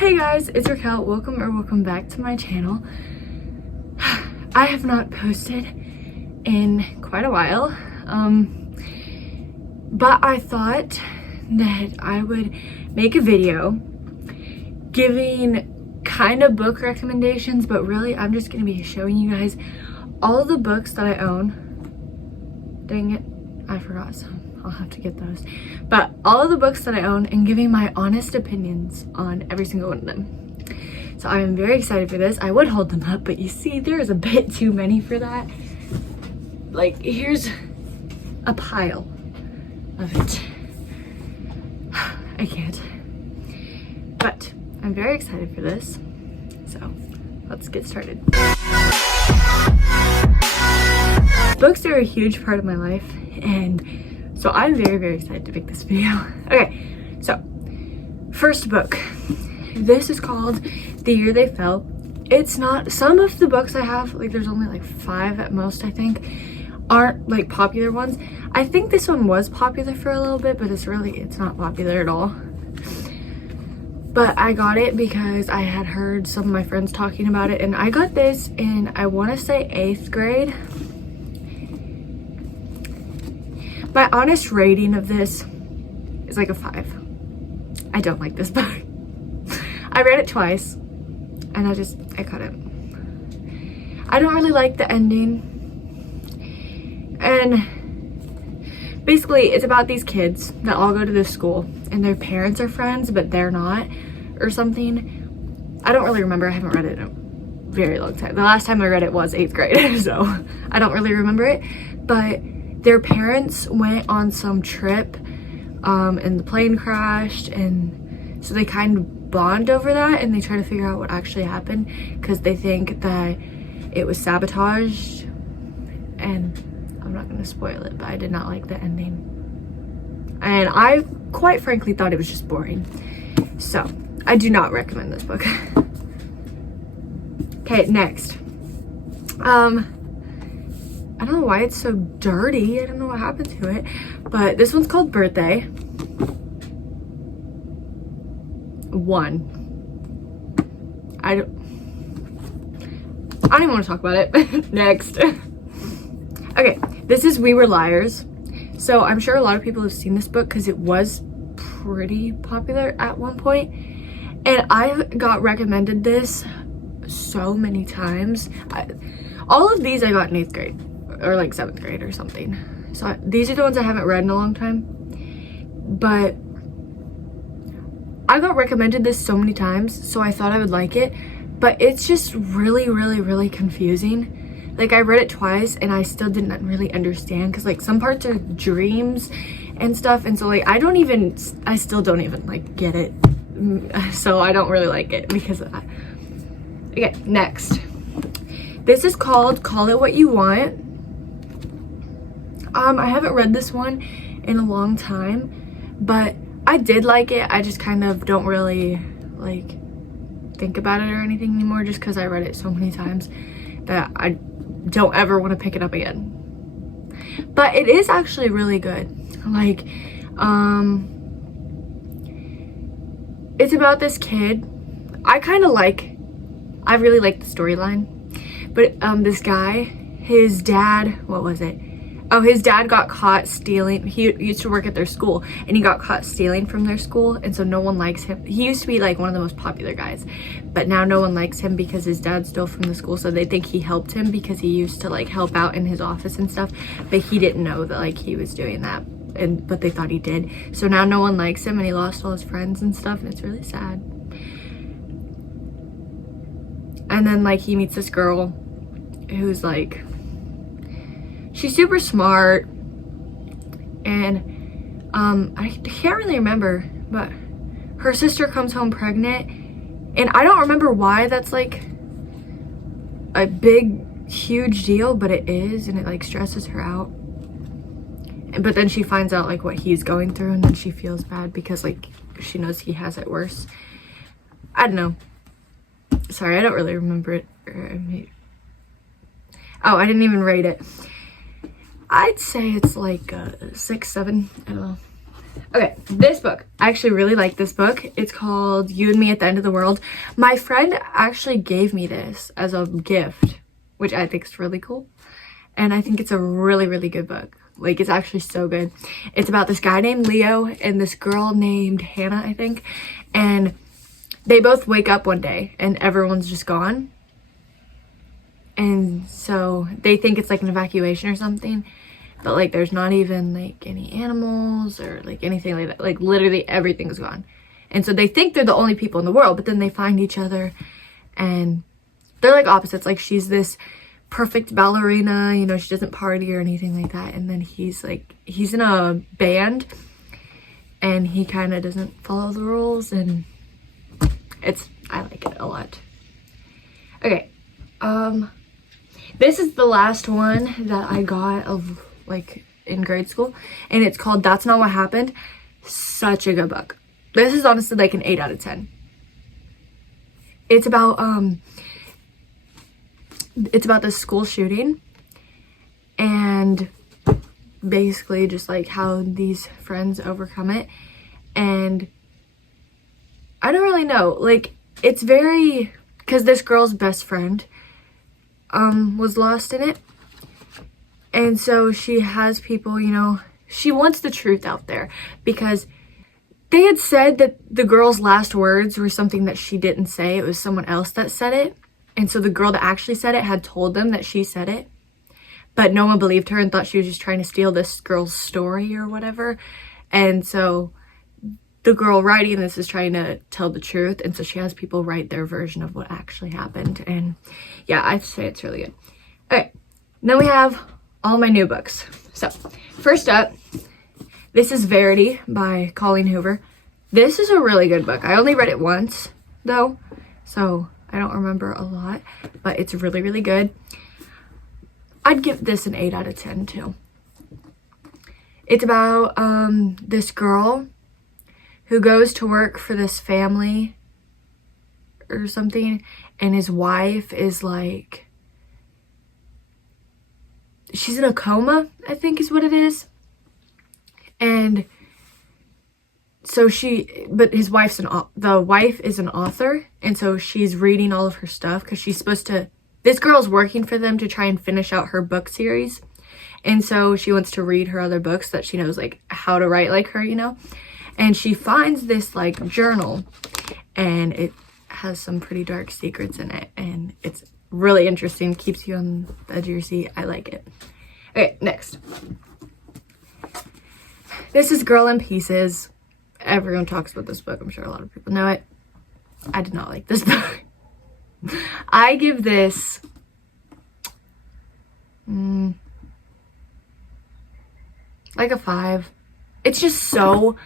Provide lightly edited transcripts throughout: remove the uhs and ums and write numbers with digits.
Hey guys, it's Raquel. Welcome back to my channel. I have not posted in quite a while, but I thought that I would make a video giving kind of book recommendations, but really I'm just going to be showing you guys all of the books that I own. Dang it, I forgot some. I'll have to get those. But all of the books that I own and giving my honest opinions on every single one of them. So I am very excited for this. I would hold them up, but you see there is a bit too many for that. Like, here's a pile of it. I can't. But I'm very excited for this. So let's get started. Books are a huge part of my life, and so I'm very excited to make this video. Okay, so first book. This is called The Year They Fell. It's not, some of the books I have, like there's only like 5 at most, I think, aren't like popular ones. I think this one was popular for a little bit, but it's not popular at all. But I got it because I had heard some of my friends talking about it, and I got this in, I want to say 8th grade. My honest rating of this is like a 5. I don't like this book. I read it twice and I cut it. I don't really like the ending. And basically it's about these kids that all go to this school and their parents are friends, but they're not, or something. I don't really remember. I haven't read it in a very long time. The last time I read it was 8th grade, so I don't really remember it. But their parents went on some trip and the plane crashed, and so they kind of bond over that, and they try to figure out what actually happened because they think that it was sabotaged. And I'm not going to spoil it, but I did not like the ending, and I quite frankly thought it was just boring. So I do not recommend this book. Okay, next. I don't know why it's so dirty. I don't know what happened to it. But this one's called Birthday 1. I don't even want to talk about it. Next. Okay, this is We Were Liars. So I'm sure a lot of people have seen this book because it was pretty popular at one point. And I got recommended this so many times. All of these I got in 8th grade. Or like 7th grade or something. So these are the ones I haven't read in a long time. But I got recommended this so many times, so I thought I would like it. But it's just really confusing. Like, I read it twice and I still didn't really understand, because like some parts are dreams and stuff, and so like I still don't even like get it. So I don't really like it because of that. Okay, next. This is called Call It What You Want. I haven't read this one in a long time, but I did like it. I just kind of don't really like think about it or anything anymore, just because I read it so many times that I don't ever want to pick it up again. But it is actually really good. Like, it's about this kid. I really like the storyline, but this guy, his dad, what was it? Oh, his dad got caught stealing. He used to work at their school, and he got caught stealing from their school, and so no one likes him. He used to be like one of the most popular guys, but now no one likes him because his dad stole from the school, so they think he helped him because he used to like help out in his office and stuff, but he didn't know that like he was doing that, but they thought he did. So now no one likes him, and he lost all his friends and stuff, and it's really sad. And then like he meets this girl who's like, she's super smart, and I can't really remember, but her sister comes home pregnant, and I don't remember why that's like a huge deal, but it is, and it like stresses her out. But then she finds out like what he's going through, and then she feels bad because like she knows he has it worse. I don't know. Sorry, I don't really remember it. Oh, I didn't even rate it. I'd say it's like a 6, 7. I don't know. Okay, this book. I actually really like this book. It's called You and Me at the End of the World. My friend actually gave me this as a gift, which I think is really cool. And I think it's a really, really good book. Like, it's actually so good. It's about this guy named Leo and this girl named Hannah, I think. And they both wake up one day and everyone's just gone. And so they think it's like an evacuation or something. But like there's not even like any animals or like anything like that. Like literally everything's gone. And so they think they're the only people in the world, but then they find each other and they're like opposites. Like she's this perfect ballerina, you know, she doesn't party or anything like that. And then he's in a band and he kind of doesn't follow the rules, and I like it a lot. Okay, this is the last one that I got of like in grade school, and it's called That's Not What Happened. Such a good book. This is honestly like an 8 out of 10. It's about this school shooting and basically just like how these friends overcome it. And I don't really know, like it's very, because this girl's best friend was lost in it. And so she has people, you know, she wants the truth out there because they had said that the girl's last words were something that she didn't say. It was someone else that said it. And so the girl that actually said it had told them that she said it. But no one believed her and thought she was just trying to steal this girl's story or whatever. And so the girl writing this is trying to tell the truth. And so she has people write their version of what actually happened. And yeah, I'd say it's really good. Okay, then we have all my new books. So first up, this is Verity by Colleen Hoover. This is a really good book. I only read it once though, so I don't remember a lot, but it's really, really good. I'd give this an 8 out of 10 too. It's about this girl who goes to work for this family or something, and his wife is like, she's in a coma, I think is what it is. And so but his the wife is an author, and so she's reading all of her stuff because she's supposed to, this girl's working for them to try and finish out her book series. And so she wants to read her other books that she knows like how to write like her, you know. And she finds this like journal, and it has some pretty dark secrets in it, and it's really interesting, keeps you on the edge of your seat. I like it. Okay, next. This is Girl in Pieces. Everyone talks about this book. I'm sure a lot of people know it. I did not like this book. I give this like a 5. It's just so,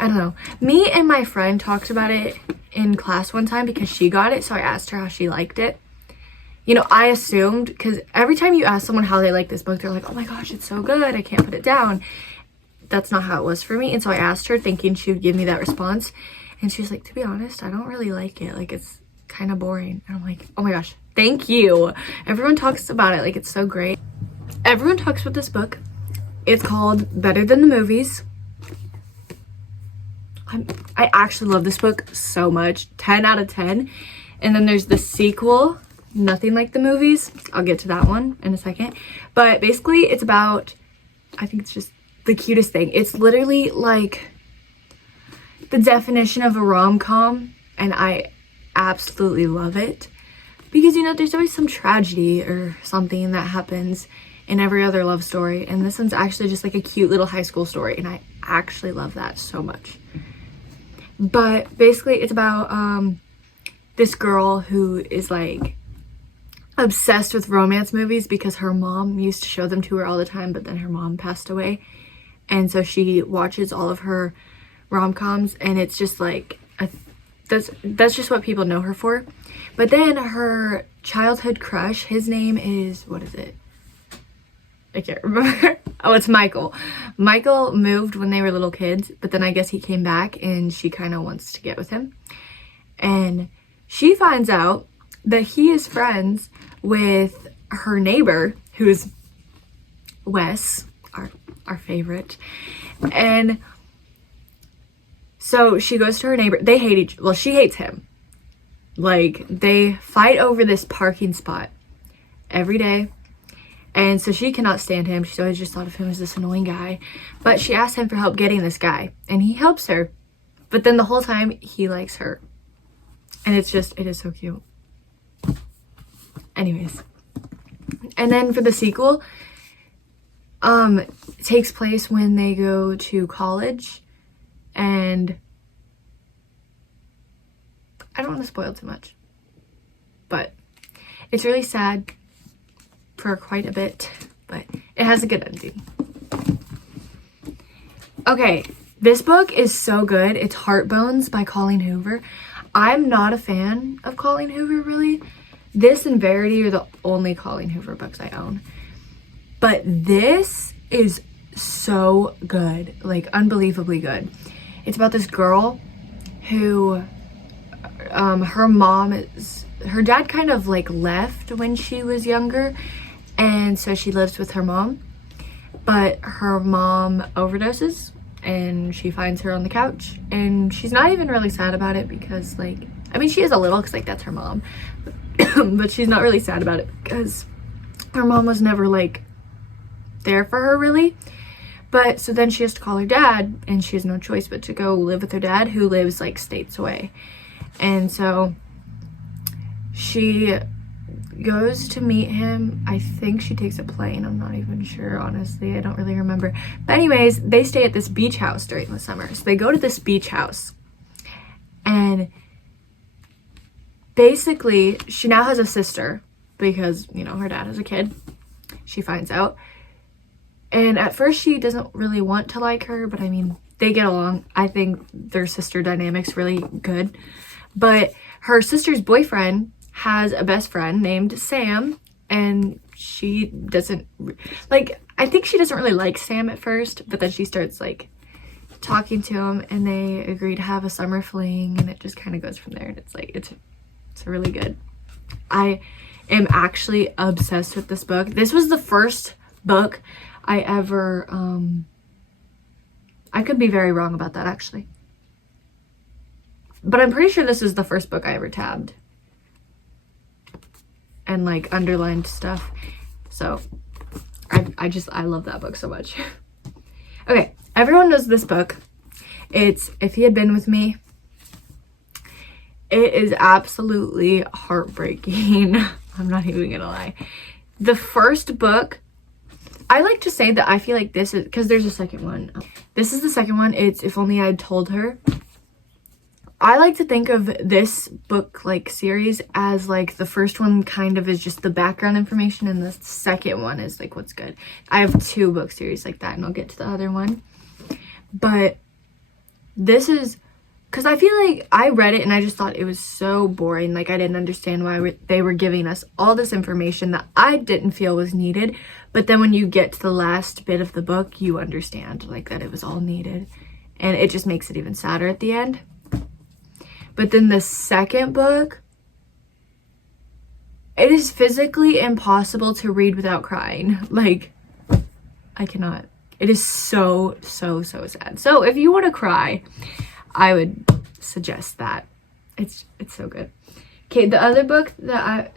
I don't know. Me and my friend talked about it in class one time because she got it, so I asked her how she liked it. You know, I assumed, because every time you ask someone how they like this book, they're like, oh my gosh, it's so good, I can't put it down. That's not how it was for me. And so I asked her thinking she would give me that response. And she was like, to be honest, I don't really like it. Like, it's kind of boring. And I'm like, oh my gosh, thank you. Everyone talks about it. Like, it's so great. Everyone talks about this book. It's called Better Than the Movies. I actually love this book so much. 10 out of 10. And then there's the sequel, Nothing Like the Movies. I'll get to that one in a second. But basically, it's about, I think it's just the cutest thing. It's literally like the definition of a rom-com, and I absolutely love it because, you know, there's always some tragedy or something that happens in every other love story, and this one's actually just like a cute little high school story, and I actually love that so much. But basically it's about this girl who is like obsessed with romance movies because her mom used to show them to her all the time, but then her mom passed away. And so she watches all of her rom-coms, and it's just like, that's just what people know her for. But then her childhood crush, his name is, what is it? I can't remember. Oh, it's Michael. Michael moved when they were little kids, but then I guess he came back and she kind of wants to get with him. And she finds out that he is friends with her neighbor, who's Wes, our favorite. And so she goes to her neighbor. They hate she hates him. Like, they fight over this parking spot every day. And so she cannot stand him. She's always just thought of him as this annoying guy. But she asks him for help getting this guy. And he helps her. But then the whole time, he likes her. And it is so cute. Anyways. And then for the sequel, it takes place when they go to college. And I don't want to spoil too much. But it's really sad for quite a bit. But it has a good ending. Okay, this book is so good. It's Heartbones by Colleen Hoover. I'm not a fan of Colleen Hoover, really. This and Verity are the only Colleen Hoover books I own. But this is so good. Like, unbelievably good. It's about this girl who, her dad kind of like left when she was younger. And so she lives with her mom. But her mom overdoses. And she finds her on the couch, and she's not even really sad about it because, like, I mean, she is a little because, like, that's her mom, but she's not really sad about it because her mom was never, like, there for her, really. But so then she has to call her dad, and she has no choice but to go live with her dad, who lives, like, states away. And so she goes to meet him. I think she takes a plane. I'm not even sure, honestly. I don't really remember. But anyways, they stay at this beach house during the summer. So they go to this beach house. And basically, she now has a sister because, you know, her dad has a kid. She finds out. And at first, she doesn't really want to like her. But I mean, they get along. I think their sister dynamic's really good. But her sister's boyfriend has a best friend named Sam, and she doesn't, like, I think she doesn't really like Sam at first, but then she starts, like, talking to him, and they agree to have a summer fling, and it just kind of goes from there, and it's, like, it's really good. I am actually obsessed with this book. This was the first book I ever, I could be very wrong about that, actually. But I'm pretty sure this is the first book I ever tabbed and, like, underlined stuff. So I love that book so much. Okay, everyone knows this book. It's If He Had Been With Me. It is absolutely heartbreaking. I'm not even gonna lie. The first book, I like to say that I feel like this is, because there's a second one. This is the second one. It's If Only I'd Told Her. I like to think of this book, like, series as, like, the first one kind of is just the background information, and the second one is, like, what's good. I have 2 book series like that, and I'll get to the other one. But this is, because I feel like I read it, and I just thought it was so boring. Like, I didn't understand why they were giving us all this information that I didn't feel was needed. But then when you get to the last bit of the book, you understand, like, that it was all needed. And it just makes it even sadder at the end. But then the second book, it is physically impossible to read without crying. Like, I cannot. It is so, so, so sad. So if you want to cry, I would suggest that. It's so good. Okay, the other book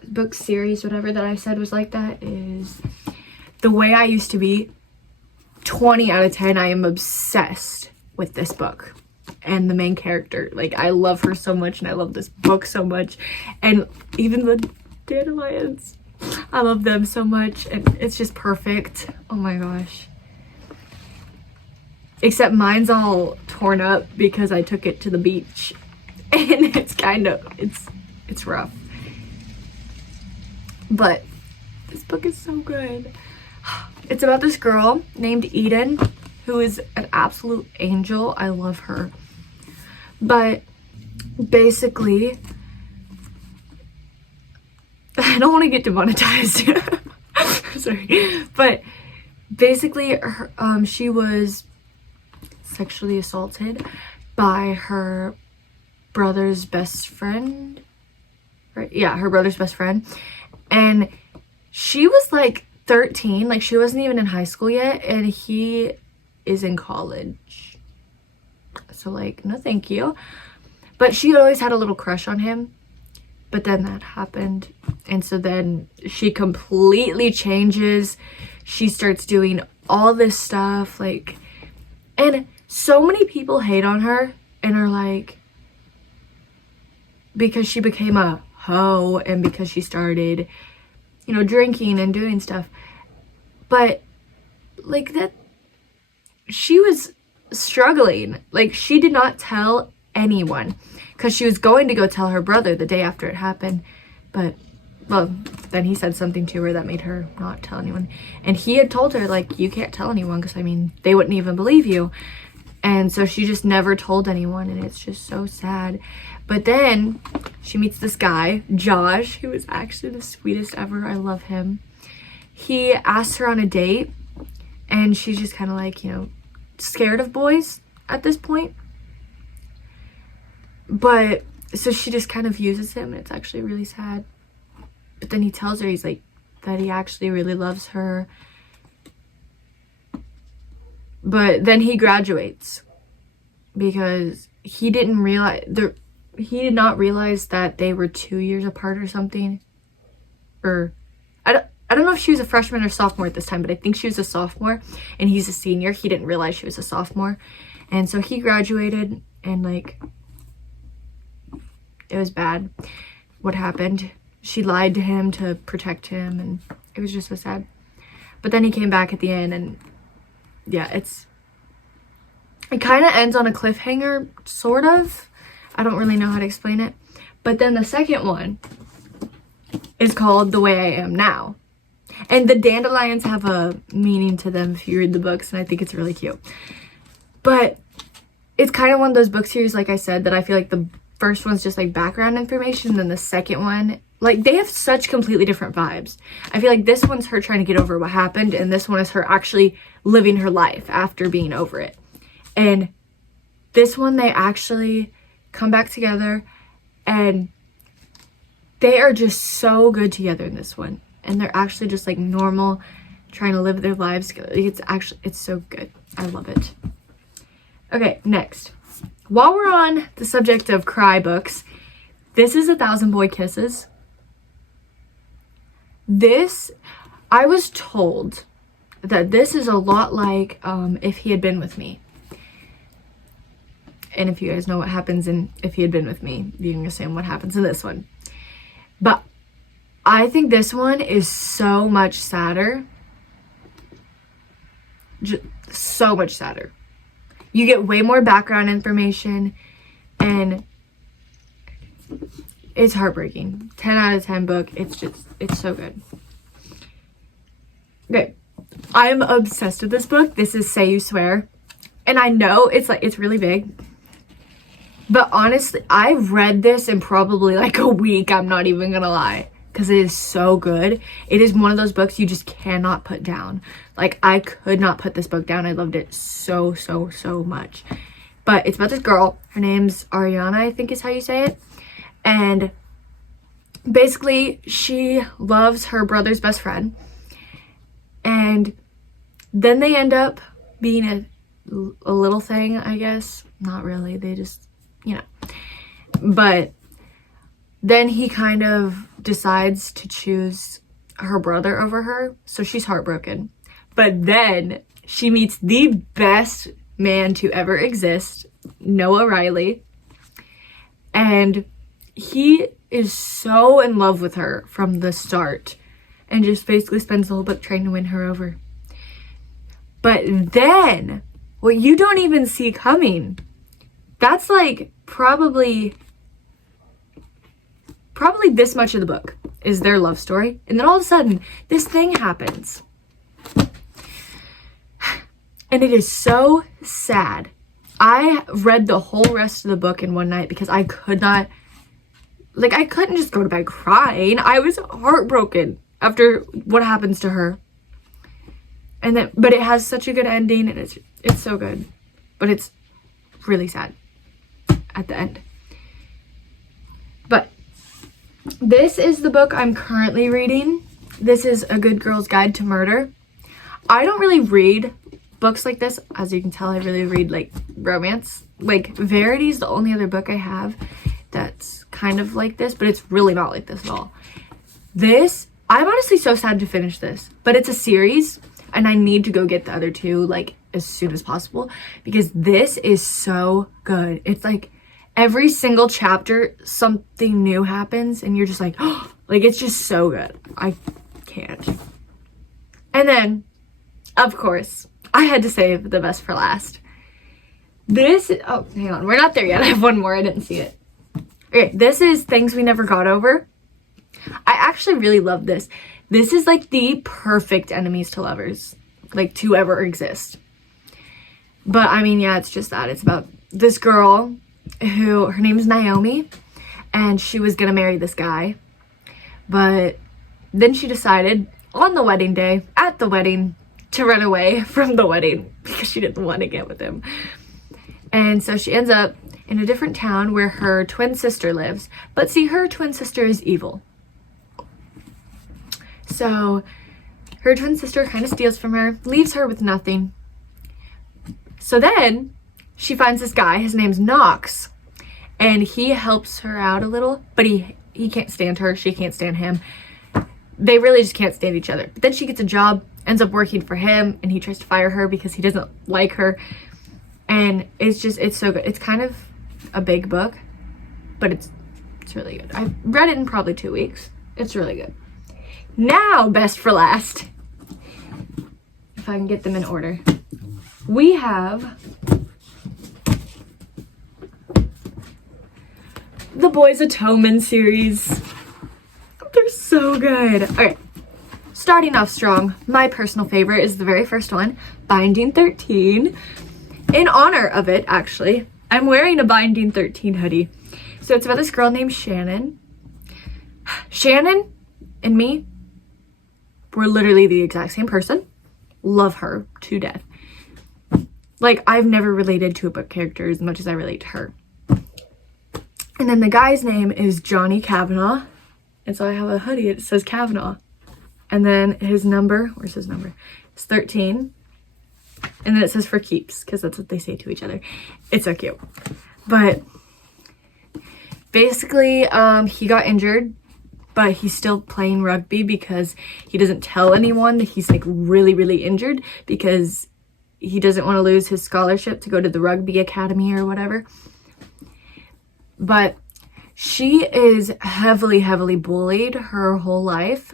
book series, whatever, that I said was like that is The Way I Used to Be. 20 out of 10. I am obsessed with this book. And the main character, like, I love her so much, and I love this book so much, and even the dandelions, I love them so much, and it's just perfect. Oh my gosh. Except mine's all torn up because I took it to the beach, and it's kind of, it's rough. But this book is so good. It's about this girl named Eden, who is an absolute angel. I love her. But basically, I don't want to get demonetized. Sorry. But basically, she was sexually assaulted by her brother's best friend. Right? Yeah, her brother's best friend. And she was like 13, like she wasn't even in high school yet, and he is in college. So like, no thank you. But she always had a little crush on him. But then that happened. And so then she completely changes. She starts doing all this stuff. Like, and so many people hate on her and are like, because she became a hoe and because she started, you know, drinking and doing stuff. But like that, she was struggling. Like, she did not tell anyone because she was going to go tell her brother the day after it happened. But, well, then he said something to her that made her not tell anyone. And he had told her, like, you can't tell anyone because, I mean, they wouldn't even believe you. And so she just never told anyone, and it's just so sad. But then she meets this guy, Josh, who is actually the sweetest ever. I love him. He asks her on a date, and she's just kind of like, you know, scared of boys at this point. But so she just kind of uses him, and it's actually really sad. But then he tells her, he's like, that he actually really loves her. But then he graduates because he did not realize that they were 2 years apart or something. Or I don't know if she was a freshman or sophomore at this time, but I think she was a sophomore and he's a senior. He didn't realize she was a sophomore. And so he graduated, and like, it was bad what happened. She lied to him to protect him, and it was just so sad. But then he came back at the end, and yeah, it kind of ends on a cliffhanger, sort of. I don't really know how to explain it. But then the second one is called The Way I Am Now. And the dandelions have a meaning to them if you read the books, and I think it's really cute. But it's kind of one of those book series, like I said, that I feel like the first one's just like background information, and then the second one, like, they have such completely different vibes. I feel like this one's her trying to get over what happened, and this one is her actually living her life after being over it. And this one, they actually come back together, and they are just so good together in this one. And they're actually just like normal, trying to live their lives together. It's so good. I love it. Okay, next. While we're on the subject of cry books, this is 1,000 Boy Kisses. This, I was told that this is a lot like If He Had Been With Me. And if you guys know what happens in If He Had Been With Me, you can understand what happens in this one. But I think this one is so much sadder. Just so much sadder. You get way more background information, and it's heartbreaking. 10 out of 10 book. It's so good. Okay. I'm obsessed with this book. This is Say You Swear. And I know it's really big. But honestly, I've read this in probably like a week. I'm not even gonna lie. Because it is so good. It is one of those books you just cannot put down. Like, I could not put this book down. I loved it so, so, so much. But it's about this girl. Her name's Ariana, I think is how you say it. And basically, she loves her brother's best friend. And then they end up being a little thing, I guess. Not really. They just, you know. But then he kind of decides to choose her brother over her. So she's heartbroken. But then she meets the best man to ever exist, Noah Riley. And he is so in love with her from the start. And just basically spends the whole book trying to win her over. But then, what you don't even see coming, that's like probably this much of the book is their love story. And then all of a sudden, this thing happens. And it is so sad. I read the whole rest of the book in one night because I could not, like, I couldn't just go to bed crying. I was heartbroken after what happens to her. And then, but it has such a good ending, and it's so good. But it's really sad at the end. But this is the book I'm currently reading. This is A Good Girl's Guide to Murder. I don't really read books like this, as you can tell, I really read like romance. Like Verity is the only other book I have that's kind of like this, but it's really not like this at all. This, I'm honestly so sad to finish this, but it's a series and I need to go get the other two like as soon as possible because this is so good. It's like every single chapter something new happens and you're just like, oh, like it's just so good. I can't. And then, of course, I had to save the best for last. This, oh, hang on, we're not there yet. I have one more, I didn't see it. Okay, this is Things We Never Got Over. I actually really love this. This is like the perfect enemies to lovers, like to ever exist. But I mean, yeah, it's just that. It's about this girl who, her name is Naomi, and she was gonna marry this guy. But then she decided on the wedding day, at the wedding, to run away from the wedding because she didn't want to get with him. And so she ends up in a different town where her twin sister lives. But see, her twin sister is evil. So her twin sister kind of steals from her, leaves her with nothing. So then she finds this guy, his name's Knox, and he helps her out a little, but he can't stand her, she can't stand him. They really just can't stand each other. But then she gets a job, ends up working for him, and he tries to fire her because he doesn't like her. And it's so good. It's kind of a big book, but it's really good. I've read it in probably 2 weeks. It's really good. Now, best for last, if I can get them in order, we have the Boys of Toman series. They're so good. Okay, starting off strong, my personal favorite is the very first one, Binding 13. In honor of it, actually, I'm wearing a Binding 13 hoodie. So it's about this girl named Shannon. Shannon and me, we're literally the exact same person. Love her to death. Like, I've never related to a book character as much as I relate to her. And then the guy's name is Johnny Kavanaugh. And so I have a hoodie, it says Kavanaugh. And then his number, where's his number? It's 13. And then it says for keeps, because that's what they say to each other. It's so cute. But basically, he got injured, but he's still playing rugby because he doesn't tell anyone that he's like really, really injured because he doesn't want to lose his scholarship to go to the rugby academy or whatever. But she is heavily, heavily bullied her whole life.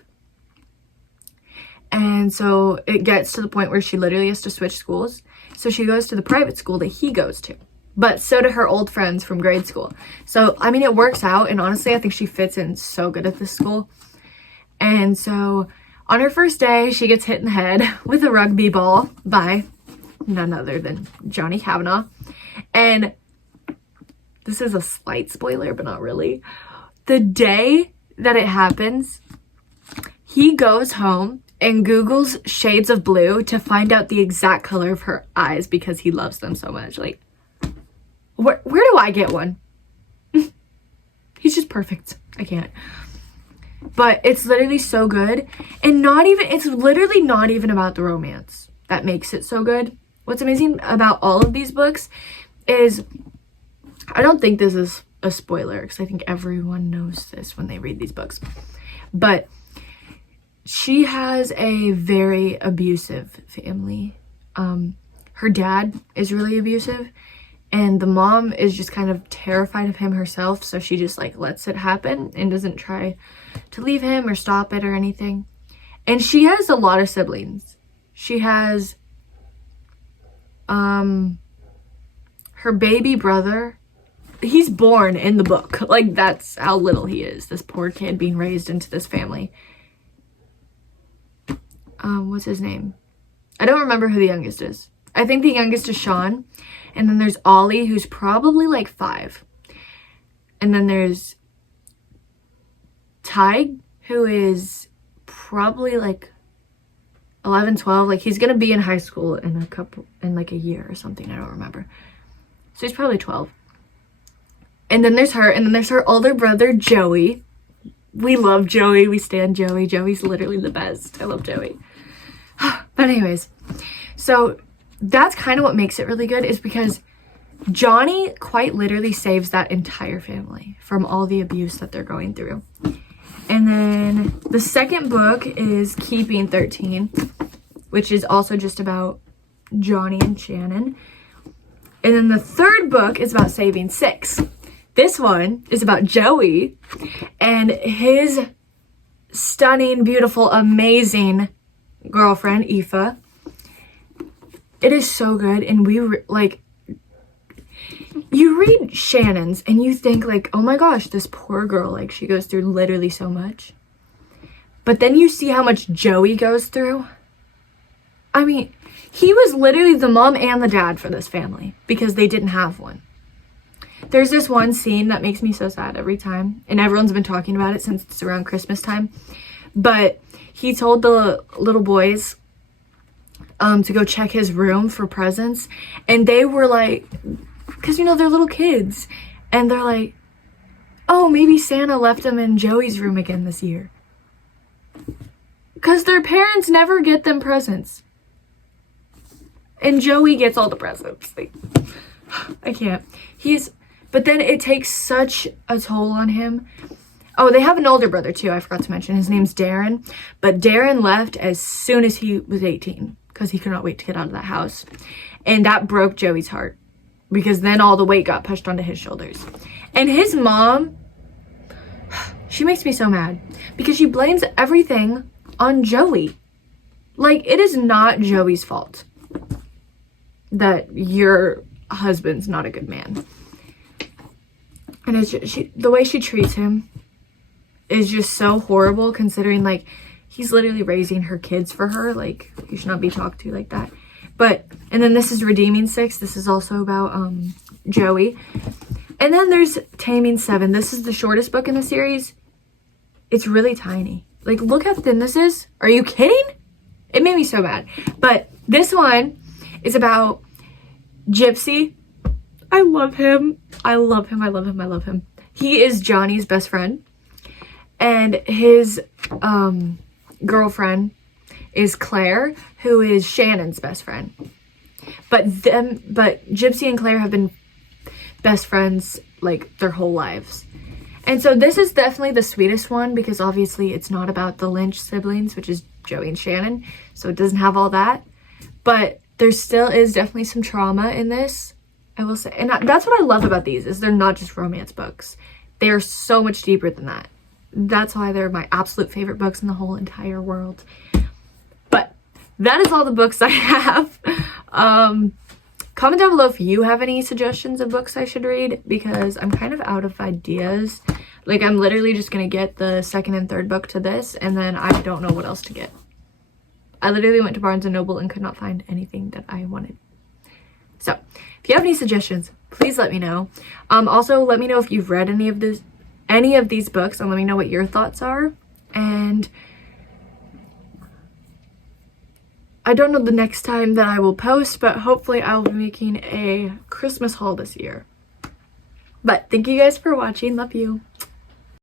And so it gets to the point where she literally has to switch schools. So she goes to the private school that he goes to. But so do her old friends from grade school. So, I mean, it works out. And honestly, I think she fits in so good at this school. And so on her first day, she gets hit in the head with a rugby ball by none other than Johnny Kavanaugh. And this is a slight spoiler, but not really. The day that it happens, he goes home and Googles shades of blue to find out the exact color of her eyes because he loves them so much. Like, where do I get one? He's just perfect. I can't. But it's literally so good. And it's literally not even about the romance that makes it so good. What's amazing about all of these books is, I don't think this is a spoiler because I think everyone knows this when they read these books. But she has a very abusive family. Her dad is really abusive. And the mom is just kind of terrified of him herself, so she just like lets it happen and doesn't try to leave him or stop it or anything. And she has a lot of siblings. She has her baby brother. He's born in the book. Like, that's how little he is. This poor kid being raised into this family. What's his name? I don't remember who the youngest is. I think the youngest is Sean. And then there's Ollie, who's probably like 5. And then there's Tig, who is probably like 11, 12. Like, he's going to be in high school in like a year or something. I don't remember. So he's probably 12. And then there's her. And then there's her older brother, Joey. We love Joey. We stand Joey. Joey's literally the best. I love Joey. But anyways, so that's kind of what makes it really good, is because Johnny quite literally saves that entire family from all the abuse that they're going through. And then the second book is Keeping 13, which is also just about Johnny and Shannon. And then the third book is about Saving 6. This one is about Joey and his stunning, beautiful, amazing girlfriend, Aoife. It is so good. And you read Shannon's and you think like, oh my gosh, this poor girl, like she goes through literally so much. But then you see how much Joey goes through. I mean, he was literally the mom and the dad for this family because they didn't have one. There's this one scene that makes me so sad every time, and everyone's been talking about it since it's around Christmas time. But he told the little boys to go check his room for presents, and they were like, because they're little kids, and they're like, oh, maybe Santa left them in Joey's room again this year, because their parents never get them presents, and Joey gets all the presents. Like, I can't. But then it takes such a toll on him. Oh, they have an older brother too, I forgot to mention. His name's Darren. But Darren left as soon as he was 18 because he could not wait to get out of that house. And that broke Joey's heart because then all the weight got pushed onto his shoulders. And his mom, she makes me so mad because she blames everything on Joey. Like, it is not Joey's fault that your husband's not a good man. And it's just, the way she treats him is just so horrible, considering like he's literally raising her kids for her. Like, he should not be talked to like that. But, and then this is Redeeming 6. This is also about Joey. And then there's Taming 7. This is the shortest book in the series. It's really tiny. Like, look how thin this is. Are you kidding? It made me so mad. But this one is about Gypsy. I love him. I love him. I love him. I love him. He is Johnny's best friend. And his girlfriend is Claire, who is Shannon's best friend. But Gypsy and Claire have been best friends like their whole lives. And so this is definitely the sweetest one because obviously it's not about the Lynch siblings, which is Joey and Shannon. So it doesn't have all that. But there still is definitely some trauma in this, I will say. And that's what I love about these, is they're not just romance books. They are so much deeper than that. That's why they're my absolute favorite books in the whole entire world. But that is all the books I have. Comment down below if you have any suggestions of books I should read, because I'm kind of out of ideas. Like, I'm literally just going to get the second and third book to this, and then I don't know what else to get. I literally went to Barnes & Noble and could not find anything that I wanted. So, if you have any suggestions, please let me know. Also, let me know if you've read any of these books, and let me know what your thoughts are. And I don't know the next time that I will post, but hopefully I will be making a Christmas haul this year. But thank you guys for watching. Love you.